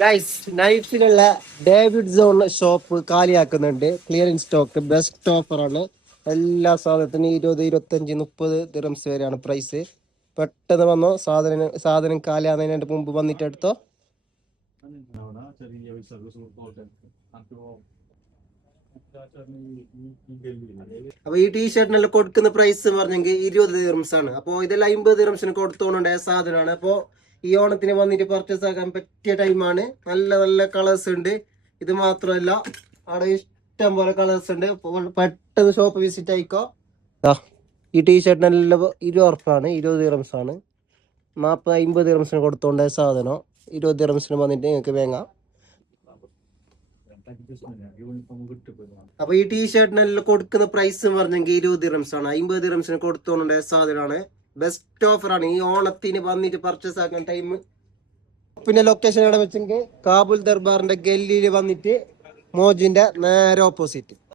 Guys നൈഫിലുള്ള David zone shop കാലിയാക്കുന്നുണ്ട്. Clearing stock best ഓഫറാണ്. എല്ലാ സാധനത്തിനും 20, 25, 30 ദിറംസ് വരെയാണ് പ്രൈസ്. പെട്ടെന്ന് വന്നോ, സാധനം കാലിയാകുന്നതിന് മുമ്പ് വന്നിട്ട് എടുത്തോ. അപ്പൊ ഈ ടീഷർട്ടിനെല്ലാം കൊടുക്കുന്ന പ്രൈസ് പറഞ്ഞെങ്കിൽ 20 ദിറംസ് ആണ്. അപ്പൊ ഇതെല്ലാം 50 ദിറംസിന് കൊടുത്തോണ്ടായ സാധനമാണ്. അപ്പൊ ഈ ഓണത്തിന് വന്നിട്ട് പർച്ചേസ് ആക്കാൻ പറ്റിയ ടൈമാണ്. നല്ല നല്ല കളേഴ്സ് ഉണ്ട്. ഇത് മാത്രമല്ല അവിടെ ഇഷ്ടം പോലെ കളേഴ്സ് ഉണ്ട്. പെട്ടെന്ന് ഷോപ്പ് വിസിറ്റ് ആയിക്കോ. ഈ ടീഷർട്ടിനെല്ലാം 20 ഉറപ്പാണ്, 20 ദിറംസ് ആണ്. 40, 50 ദിറംസിന് കൊടുത്തോണ്ടായ സാധനം 20 ദിറംസിന് വന്നിട്ട് നിങ്ങൾക്ക് വാങ്ങാം. അപ്പൊ ഈ ടീഷർട്ടിനെല്ലാം കൊടുക്കുന്ന പ്രൈസ് പറഞ്ഞെങ്കിൽ 20 ദിറംസ് ആണ്. 50 ദിറംസിന് കൊടുത്തോണ്ടായ സാധനമാണ്. ബെസ്റ്റ് ഓഫറാണ് ഈ ഓണത്തിന് വന്നിട്ട് പർച്ചേസ് ആക്കാൻ ടൈം. പിന്നെ ലൊക്കേഷൻ എവിടെ വെച്ചെങ്കിൽ കാബൂൽ ദർബാറിന്റെ ഗല്ലിയിൽ വന്നിട്ട് മോജിന്റെ നേരെ ഓപ്പോസിറ്റ്.